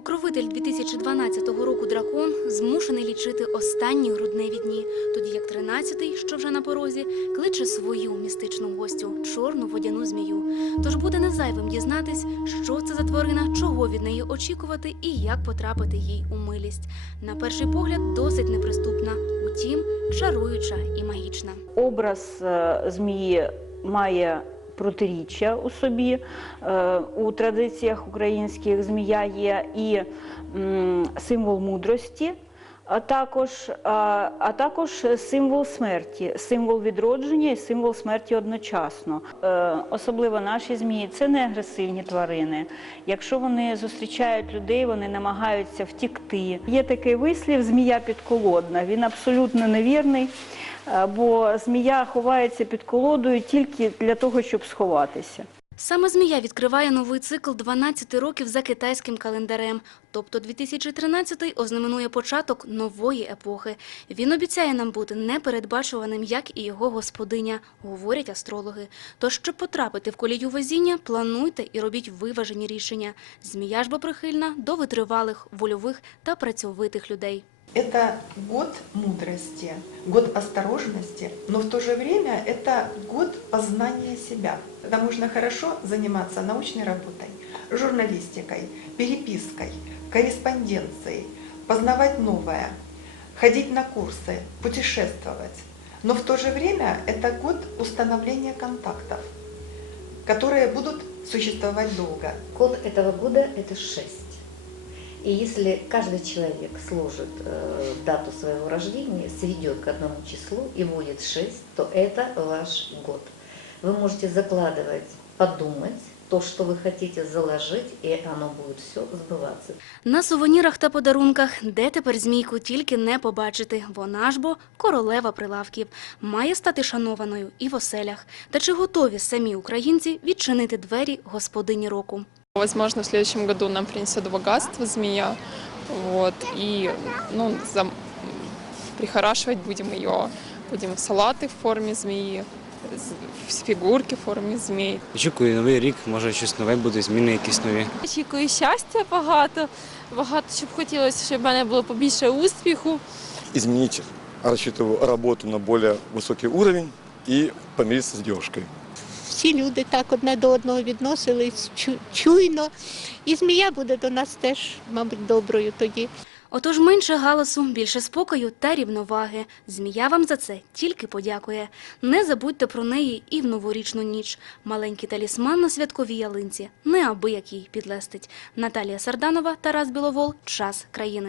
Покровитель 2012 року дракон змушений лічити останні грудневі дні, тоді як 13-й, що вже на порозі, кличе свою містичну гостю чорну водяну змію. Тож буде незайвим дізнатись, що це за тварина, чого від неї очікувати і як потрапити їй у милість. На перший погляд досить неприступна, утім чаруюча і магічна. Образ е, змії має протиріччя у собі. Е, У традиціях українських змія є і символ мудрості, а також, а, а також символ смерті, символ відродження і символ смерті одночасно. Е, Особливо наші змії це не агресивні тварини. Якщо вони зустрічають людей, вони намагаються втікти. Є такий вислів змія підколодна. Він абсолютно невірний. Е, Бо змія ховається під колодою тільки для того, щоб сховатися. Саме змія відкриває новий цикл 12 років за китайським календарем. Тобто 2013 ознаменує початок нової епохи. Він обіцяє нам бути непередбачуваним, як і його господиня, говорять астрологи. Тож, щоб потрапити в колію везіння, плануйте і робіть виважені рішення. Змія ж бо прихильна до витривалих, вольових та працьовитих людей. Это год мудрости, год осторожности, но в то же время это год познания себя. Когда можно хорошо заниматься научной работой, журналистикой, перепиской, корреспонденцией, познавать новое, ходить на курсы, путешествовать. Но в то же время это год установления контактов, которые будут существовать долго. Код этого года – это 6. И если каждый человек сложит э, дату своего рождения, сведет к одному числу и будет 6, то это ваш год. Вы можете закладывать, подумать то, что вы хотите заложить, и оно будет все сбываться. На сувенірах та подарунках, де тепер змійку тільки не побачити. Вона ж бо королева прилавків. Має стати шанованою і в оселях. Та чи готові самі українці відчинити двері господині року? Возможно, в следующем году нам принесет богатство змея. Вот, и ну, зам- прихорашивать будем ее. Будем салаты в форме змеи, з- фигурки в форме змей. Очікую новий рік, може щось нове буде, зміни якісь нові. Очікую щастя багато, багато щоб хотілося, щоб в мене було побільше успіху. изменить рассчитываю работу на более высокий уровень и помириться с девушкой. всі люди так одне до одного відносились чуйно. І змія буде до нас теж, мабуть, доброю тоді. Отож менше галасу, більше спокою та рівноваги. Змія вам за це тільки подякує. Не забудьте про неї і в новорічну ніч. Маленький талісман на святковій ялинці неабияк їй підлестить. Наталія Сарданова, Тарас Біловол. Час країни.